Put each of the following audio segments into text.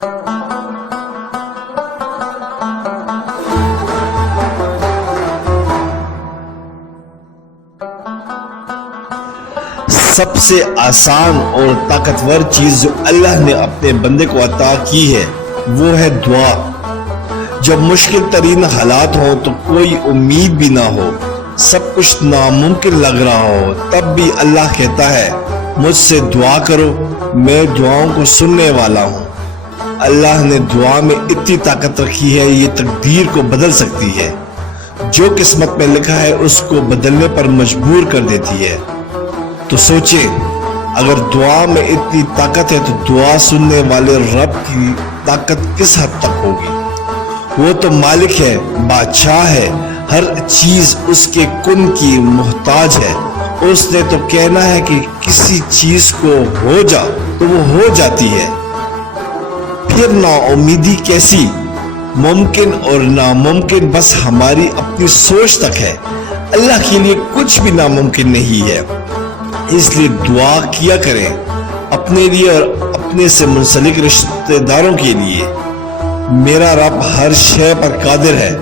سب سے آسان اور طاقتور چیز جو اللہ نے اپنے بندے کو عطا کی ہے وہ ہے دعا۔ جب مشکل ترین حالات ہوں تو کوئی امید بھی نہ ہو، سب کچھ ناممکن لگ رہا ہو، تب بھی اللہ کہتا ہے مجھ سے دعا کرو، میں دعاؤں کو سننے والا ہوں۔ اللہ نے دعا میں اتنی طاقت رکھی ہے، یہ تقدیر کو بدل سکتی ہے، جو قسمت میں لکھا ہے اس کو بدلنے پر مجبور کر دیتی ہے۔ تو سوچیں، اگر دعا میں اتنی طاقت ہے تو دعا سننے والے رب کی طاقت کس حد تک ہوگی؟ وہ تو مالک ہے، بادشاہ ہے، ہر چیز اس کے کن کی محتاج ہے۔ اس نے تو کہنا ہے کہ کسی چیز کو ہو جا تو وہ ہو جاتی ہے۔ پھر نا امیدی کیسی؟ ممکن اور ناممکن بس ہماری اپنی سوچ تک ہے، اللہ کے لیے کچھ بھی ناممکن نہیں ہے۔ اس لیے دعا کیا کریں، اپنے لیے اور اپنے سے منسلک رشتہ داروں کے لیے۔ میرا رب ہر شے پر قادر ہے،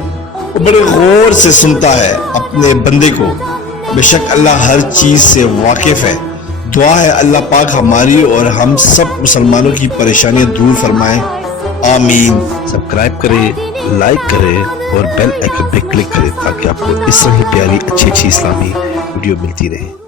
وہ بڑے غور سے سنتا ہے اپنے بندے کو، بے شک اللہ ہر چیز سے واقف ہے۔ دعا ہے اللہ پاک ہماری اور ہم سب مسلمانوں کی پریشانیاں دور فرمائیں، آمین۔ سبسکرائب کریں، لائک کریں اور بیل آئکن پہ کلک کریں تاکہ آپ کو اس طرح ہی پیاری اچھی اسلامی ویڈیو ملتی رہے۔